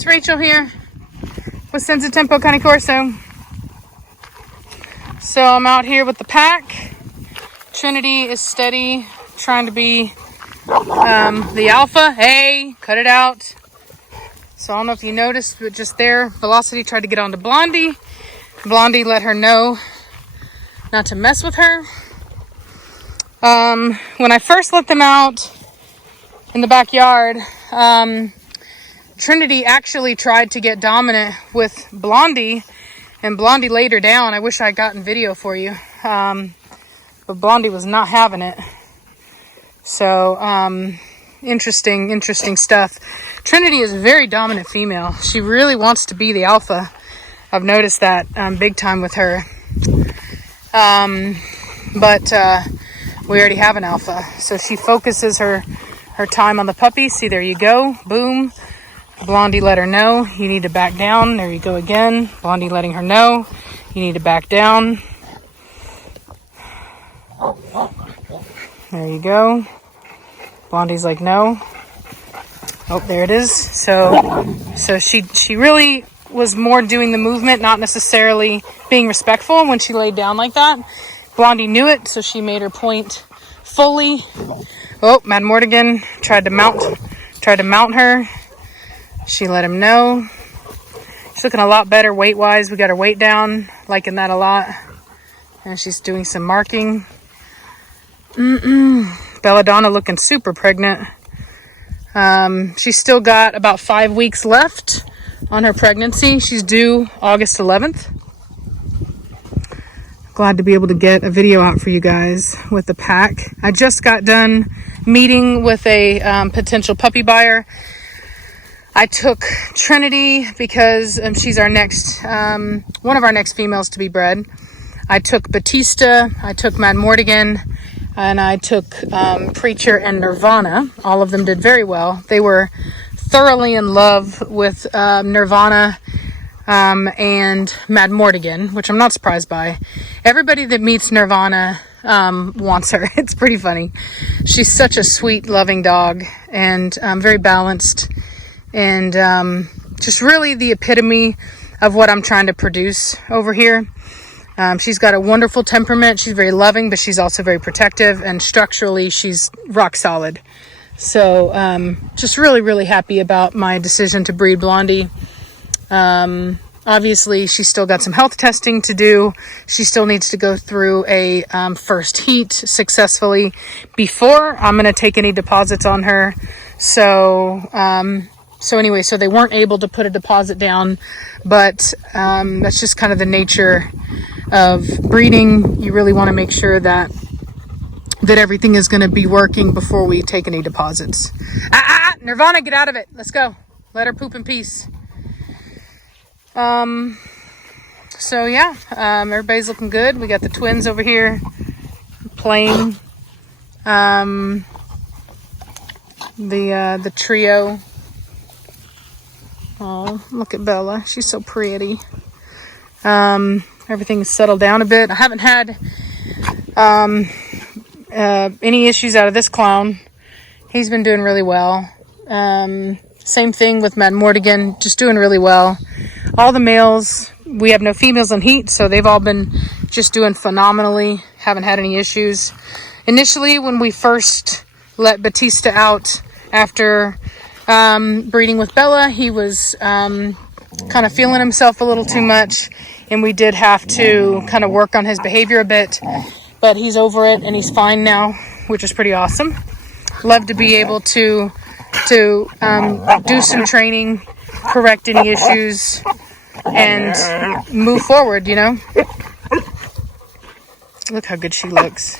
It's Rachel here with Senza Tempo Cane Corso. So I'm out here with the pack. Trinity is steady, trying to be the alpha. Hey, cut it out. So I don't know if you noticed, but just there, Velocity tried to get onto Blondie. Blondie let her know not to mess with her. When I first let them out in the backyard, Trinity actually tried to get dominant with Blondie, and Blondie laid her down. I wish I'd gotten video for you, but Blondie was not having it. So interesting stuff. Trinity is a very dominant female. She really wants to be the alpha. I've noticed that big time with her. But we already have an alpha, so she focuses her time on the puppy. See, there you go, boom. Blondie let her know you need to back down. There you go again. Blondie letting her know you need to back down. There you go. Blondie's like, no. Oh, there it is. So she really was more doing the movement, not necessarily being respectful when she laid down like that. Blondie knew it, so she made her point fully. Oh, Mad Mortigan tried to mount her. She let him know. She's looking a lot better weight-wise. We got her weight down, liking that a lot. And she's doing some marking. Belladonna looking super pregnant. She's still got about 5 weeks left on her pregnancy. She's due August 11th. Glad to be able to get a video out for you guys with the pack. I just got done meeting with a potential puppy buyer. I took Trinity because she's our next, one of our next females to be bred. I took Batista, I took Mad Mortigan, and I took Preacher and Nirvana. All of them did very well. They were thoroughly in love with Nirvana and Mad Mortigan, which I'm not surprised by. Everybody that meets Nirvana wants her. It's pretty funny. She's such a sweet, loving dog, and very balanced, and just really the epitome of what I'm trying to produce over here. She's got a wonderful temperament. She's very loving, but she's also very protective, and structurally she's rock solid. So just really happy about my decision to breed Blondie. Obviously she's still got some health testing to do. She still needs to go through a first heat successfully before I'm going to take any deposits on her. So anyway, so they weren't able to put a deposit down, but that's just kind of the nature of breeding. You really want to make sure that everything is going to be working before we take any deposits. Nirvana, get out of it. Let's go. Let her poop in peace. So yeah, everybody's looking good. We got the twins over here playing. The trio. Oh, look at Bella. She's so pretty. Everything's settled down a bit. I haven't had any issues out of this clown. He's been doing really well. Same thing with Mad Mortigan, just doing really well. All the males, we have no females in heat, so they've all been just doing phenomenally. Haven't had any issues. Initially, when we first let Batista out after breeding with Bella, he was kind of feeling himself a little too much, and we did have to kind of work on his behavior a bit, but he's over it and he's fine now, which is pretty awesome. Love to be able to do some training, correct any issues, and move forward, you know. Look how good she looks.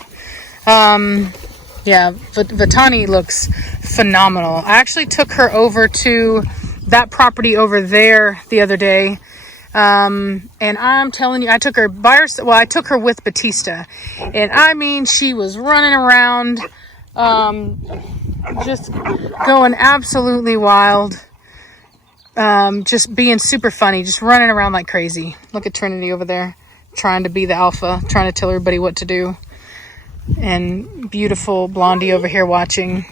Yeah, Vatani looks phenomenal. I actually took her over to that property over there the other day, and I'm telling you, I took her by herself. Well, I took her with Batista, and I mean, she was running around, just going absolutely wild, just being super funny, just running around like crazy. Look at Trinity over there, trying to be the alpha, trying to tell everybody what to do. And beautiful Blondie over here watching.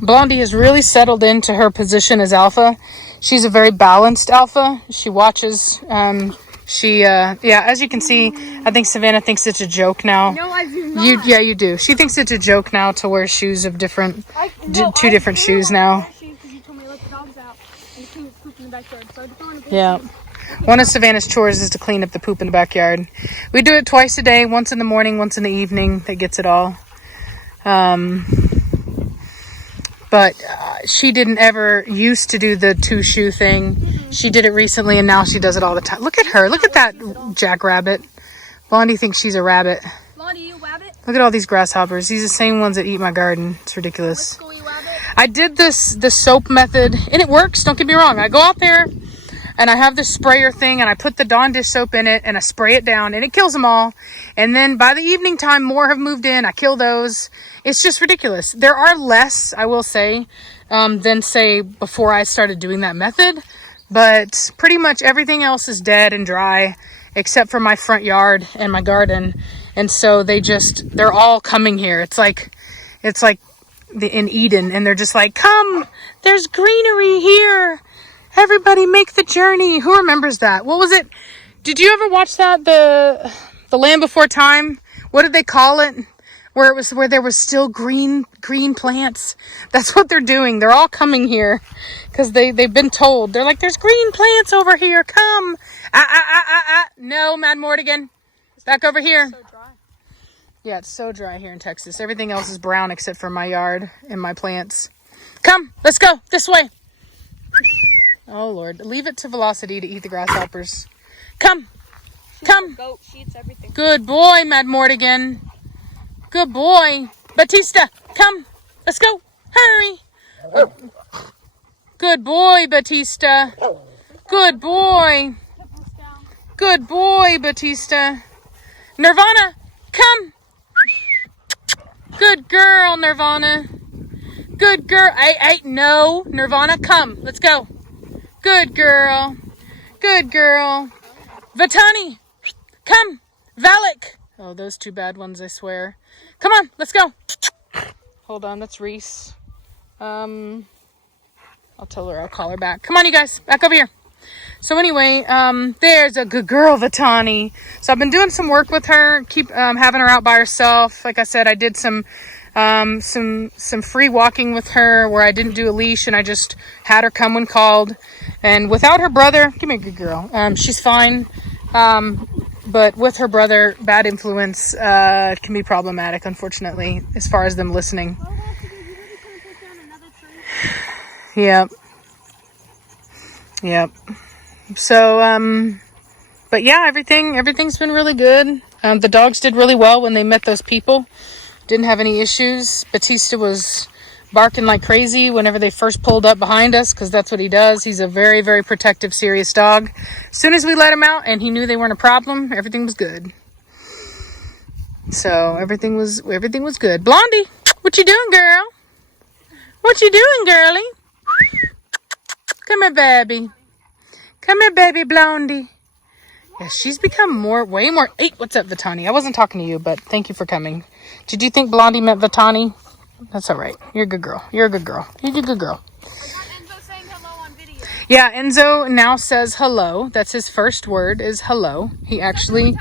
Blondie has really settled into her position as alpha. She's a very balanced alpha. She watches. Yeah, as you can see, I think Savannah thinks it's a joke now. No, I do not. You do. She thinks it's a joke now to wear shoes of two different shoes now. Yeah. One of Savannah's chores is to clean up the poop in the backyard. We do it twice a day, once in the morning, once in the evening. That gets it all. But she didn't ever used to do the 2-shoe thing. She did it recently, and now she does it all the time. Look at her. Look at that jackrabbit. Blondie thinks she's a rabbit. Blondie, you rabbit? Look at all these grasshoppers. These are the same ones that eat my garden. It's ridiculous. I did the soap method, and it works. Don't get me wrong. I go out there, and I have this sprayer thing, and I put the Dawn dish soap in it, and I spray it down, and it kills them all. And then by the evening time, more have moved in. I kill those. It's just ridiculous. There are less, I will say, than say before I started doing that method. But pretty much everything else is dead and dry, except for my front yard and my garden. And so they're all coming here. It's like in Eden, and they're just like, come, there's greenery here. Everybody make the journey. Who remembers that? What was it? Did you ever watch that? The Land Before Time? What did they call it? Where there was still green plants. That's what they're doing. They're all coming here because they've been told. They're like, there's green plants over here. Come. No, Mad Mortigan. Back over here. So dry. Yeah, it's so dry here in Texas. Everything else is brown except for my yard and my plants. Come, let's go this way. Oh, Lord. Leave it to Velocity to eat the grasshoppers. Come. Come. Goat. She eats everything. Good boy, Mad Mortigan. Good boy. Batista, come. Let's go. Hurry. Good boy, Batista. Good boy. Good boy, Batista. Nirvana, come. Good girl, Nirvana. Good girl. No. Nirvana, come. Let's go. Good girl. Good girl. Vitani, come. Valak. Oh, those two bad ones, I swear. Come on, let's go. Hold on, that's Reese. I'll tell her I'll call her back. Come on, you guys, back over here. So anyway, there's a good girl, Vitani. So I've been doing some work with her, keep having her out by herself. Like I said, I did some free walking with her where I didn't do a leash and I just had her come when called. And without her brother, give me a good girl. She's fine. But with her brother, bad influence can be problematic, unfortunately, as far as them listening. Yep. So, but yeah, everything's been really good. The dogs did really well when they met those people. Didn't have any issues. Batista was barking like crazy whenever they first pulled up behind us, because that's what he does. He's a very, very protective, serious dog. As soon as we let him out and he knew they weren't a problem, everything was good. So everything was good. Blondie, what you doing, girl? What you doing, girlie? Come here, baby. Come here, baby Blondie. Yeah, she's become way more. Hey, what's up, Vitani? I wasn't talking to you, but thank you for coming. Did you think Blondie meant Vitani? That's all right. You're a good girl. You're a good girl. You're a good girl. I got Enzo saying hello on video. Yeah, Enzo now says hello. That's his first word is hello. He actually,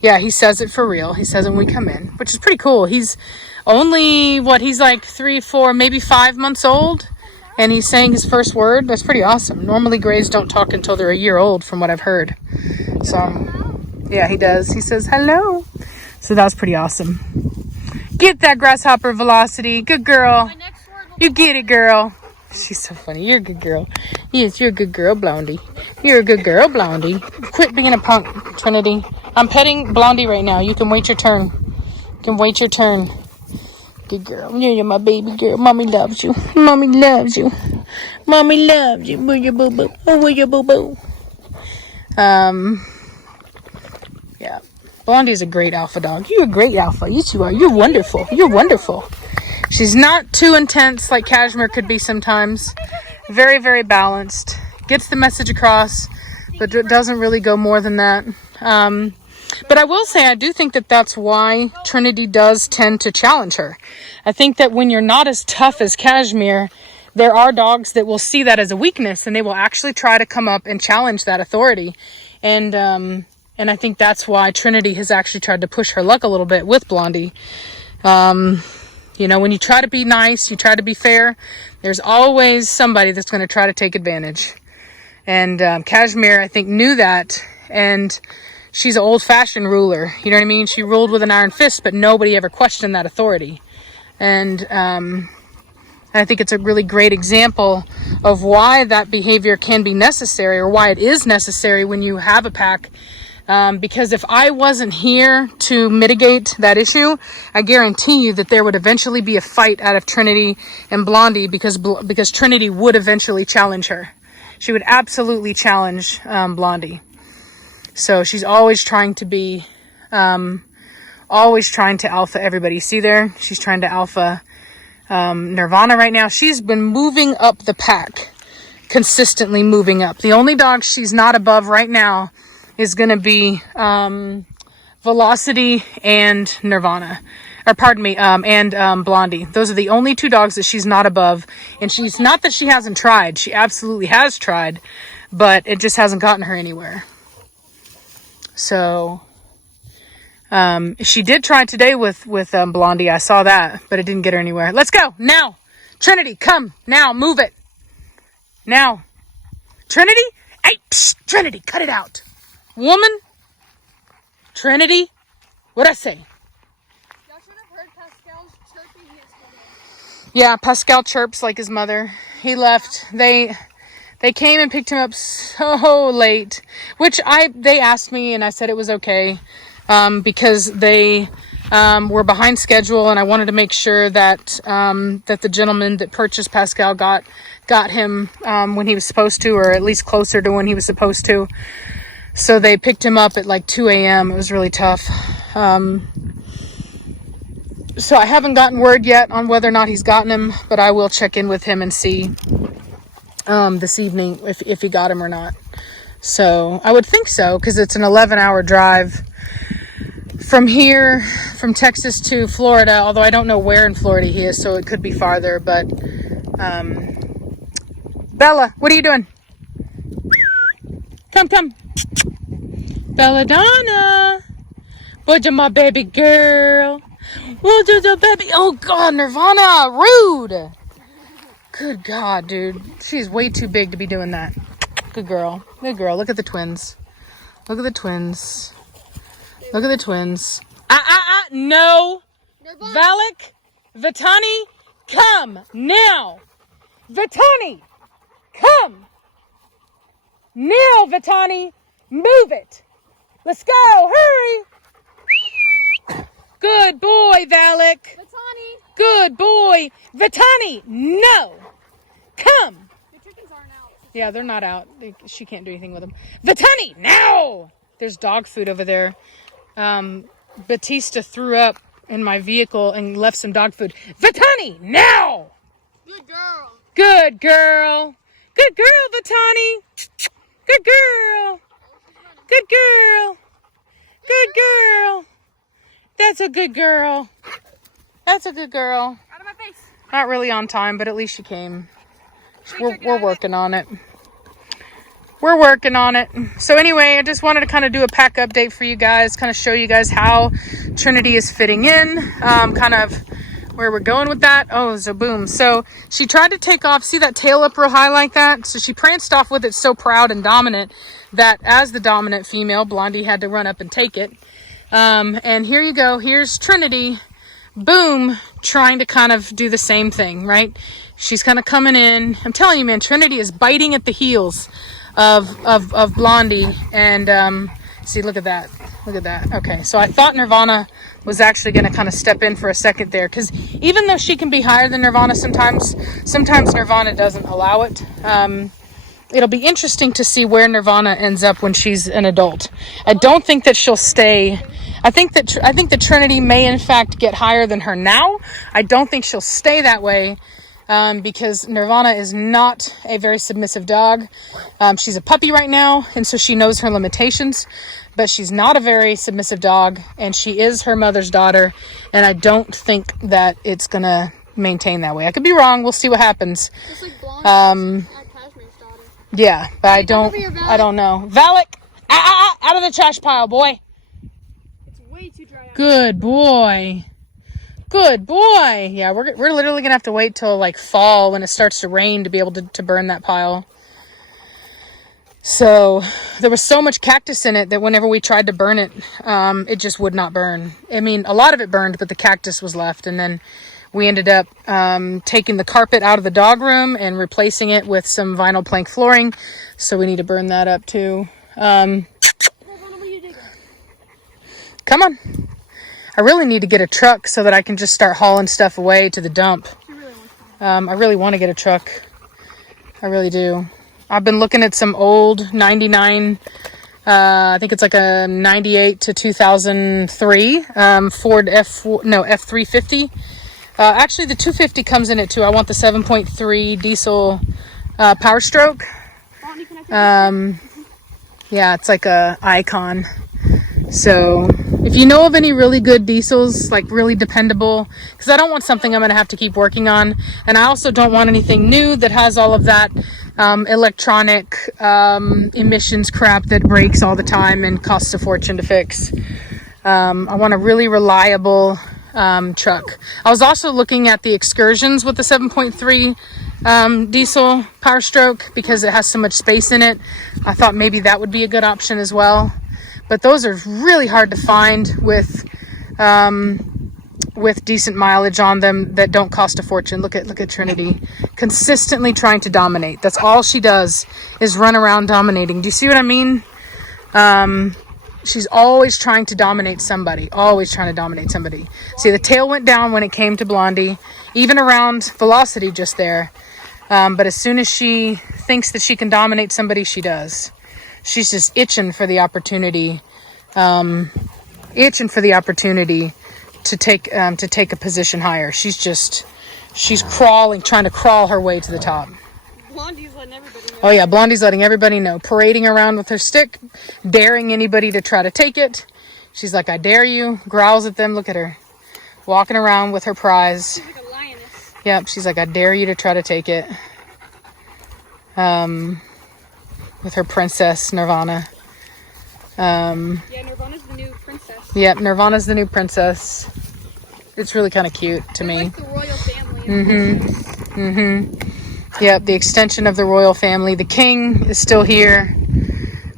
yeah, he says it for real. He says it when we come in, which is pretty cool. He's only, he's like 3, 4, maybe 5 months old. And he's saying his first word. That's pretty awesome. Normally Greys don't talk until they're a year old, from what I've heard. So, yeah, he does. He says hello. So that was pretty awesome. Get that grasshopper, Velocity. Good girl. You get it, girl. She's so funny. You're a good girl. Yes, you're a good girl, Blondie. You're a good girl, Blondie. Quit being a punk, Trinity. I'm petting Blondie right now. You can wait your turn. You can wait your turn. Good girl. You're my baby girl. Mommy loves you. Mommy loves you. Mommy loves you. Where your boo-boo? Oh, where your boo-boo? Yeah. Blondie's a great alpha dog. You're a great alpha. Yes, you are. You're wonderful. You're wonderful. She's not too intense like Cashmere could be sometimes. Very, very balanced. Gets the message across, but it doesn't really go more than that. But I will say, I do think that that's why Trinity does tend to challenge her. I think that when you're not as tough as Cashmere, there are dogs that will see that as a weakness and they will actually try to come up and challenge that authority. And I think that's why Trinity has actually tried to push her luck a little bit with Blondie. You know, when you try to be nice, you try to be fair, there's always somebody that's going to try to take advantage. And Cashmere, I think, knew that. And she's an old-fashioned ruler. You know what I mean? She ruled with an iron fist, but nobody ever questioned that authority. And I think it's a really great example of why that behavior can be necessary, or why it is necessary when you have a pack. Because if I wasn't here to mitigate that issue, I guarantee you that there would eventually be a fight out of Trinity and Blondie, because Trinity would eventually challenge her. She would absolutely challenge Blondie. So she's always trying to be, always trying to alpha everybody. See there? She's trying to alpha Nirvana right now. She's been moving up the pack, consistently moving up. The only dog she's not above right now is going to be Velocity and Nirvana. Or pardon me, and Blondie. Those are the only two dogs that she's not above. And she's not that she hasn't tried. She absolutely has tried, but it just hasn't gotten her anywhere. So she did try today with Blondie. I saw that, but it didn't get her anywhere. Let's go now. Trinity, come now. Move it now. Trinity, hey, psh, Trinity, cut it out. Woman, Trinity, what'd I say? Y'all should have heard Pascal's chirping his mother. Yeah, Pascal chirps like his mother. He left. They came and picked him up so late, which they asked me and I said it was okay, because they were behind schedule and I wanted to make sure that that the gentleman that purchased Pascal got him when he was supposed to, or at least closer to when he was supposed to. So they picked him up at like 2 a.m. It was really tough. So I haven't gotten word yet on whether or not he's gotten him, but I will check in with him and see this evening if he got him or not. So I would think so, because it's an 11-hour drive from here, from Texas to Florida, although I don't know where in Florida he is, so it could be farther. But Bella, what are you doing? Come. Belladonna. What's my baby girl? What's the baby? Oh God, Nirvana, rude. Good God, dude. She's way too big to be doing that. Good girl. Good girl. Look at the twins. Look at the twins. Look at the twins. No. Valak, Vitani, come now. Vitani, come. Now, Vitani, move it. Let's go. Hurry. Good boy, Valak. Vitani. Good boy. Vitani, no. Come. The chickens aren't out. Yeah, they're not out. She can't do anything with them. Vitani, now. There's dog food over there. Batista threw up in my vehicle and left some dog food. Vitani, now. Good girl. Good girl. Good girl, Vitani. Good girl. Good girl. Good girl. That's a good girl. That's a good girl. Out of my face. Not really on time, but at least she came. We're working on it. We're working on it. So anyway, I just wanted to kind of do a pack update for you guys, kind of show you guys how Trinity is fitting in, kind of where we're going with that. Oh, Zaboom. So she tried to take off, see that tail up real high like that? So she pranced off with it so proud and dominant that as the dominant female, Blondie had to run up and take it. And here you go. Here's Trinity, boom, trying to kind of do the same thing, right? She's kind of coming in. I'm telling you, man, Trinity is biting at the heels of Blondie. And see, look at that. Look at that. Okay, so I thought Nirvana was actually going to kind of step in for a second there, because even though she can be higher than Nirvana sometimes Nirvana doesn't allow it. It'll be interesting to see where Nirvana ends up when she's an adult. I don't think that she'll stay. I think that Trinity may in fact get higher than her now. I don't think she'll stay that way. because Nirvana is not a very submissive dog. She's a puppy right now, and so she knows her limitations, but she's not a very submissive dog, and she is her mother's daughter, and I don't think that it's going to maintain that way. I could be wrong. We'll see what happens. Just like Blondie, Cashmere's daughter. Yeah, but I don't know. Valak, out of the trash pile, boy. It's way too dry out. Good boy. Good boy. Yeah, we're literally gonna have to wait till like fall when it starts to rain to be able to burn that pile. So there was so much cactus in it that whenever we tried to burn it, it just would not burn. I mean, a lot of it burned, but the cactus was left. And then we ended up taking the carpet out of the dog room and replacing it with some vinyl plank flooring. So we need to burn that up too. Come on. I really need to get a truck so that I can just start hauling stuff away to the dump. I really want to get a truck. I really do. I've been looking at some old 99, I think it's like a 98 to 2003 Ford F350. Actually, the 250 comes in it too. I want the 7.3 diesel Power Stroke. Yeah, it's like a icon. So if you know of any really good diesels, like really dependable, because I don't want something I'm going to have to keep working on. And I also don't want anything new that has all of that electronic emissions crap that breaks all the time and costs a fortune to fix. I want a really reliable truck. I was also looking at the Excursions with the 7.3 diesel Power Stroke because it has so much space in it. I thought maybe that would be a good option as well. But those are really hard to find with decent mileage on them that don't cost a fortune. Look at Trinity, consistently trying to dominate. That's all she does is run around dominating. Do you see what I mean? She's always trying to dominate somebody. Always trying to dominate somebody. See, the tail went down when it came to Blondie, even around Velocity just there. But as soon as she thinks that she can dominate somebody, she does. She's just itching for the opportunity, to take a position higher. She's crawling, trying to crawl her way to the top. Blondie's letting everybody know. Oh yeah, Blondie's letting everybody know. Parading around with her stick, daring anybody to try to take it. She's like, I dare you. Growls at them. Look at her, walking around with her prize. She's like a lioness. Yep, she's like, I dare you to try to take it. With her princess, Nirvana. Yeah, Nirvana's the new princess. Yep, Nirvana's the new princess. It's really kind of cute to me. Like the royal family. Yep, the extension of the royal family. The king is still here.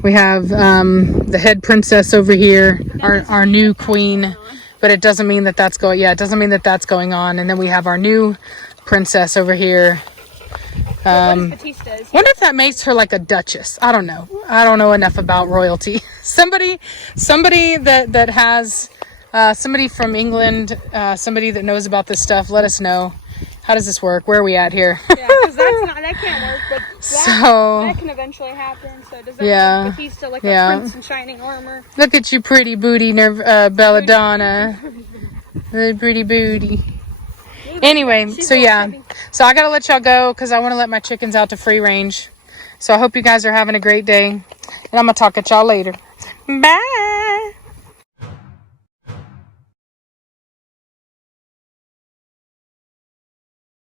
We have the head princess over here, our new queen. But it doesn't mean that that's going. Yeah, it doesn't mean that that's going on. And then we have our new princess over here. Wonder if that makes her like a duchess. I don't know. I don't know enough about royalty. Somebody that has somebody from England, somebody that knows about this stuff, let us know. How does this work? Where are we at here? Yeah, because that can't work, but that can eventually happen. So does that make Batista like a prince in shining armor? Look at your pretty booty, Belladonna. The pretty booty. Anyway, so yeah. So I gotta let y'all go because I want to let my chickens out to free range. So I hope you guys are having a great day. And I'm gonna talk at y'all later. Bye.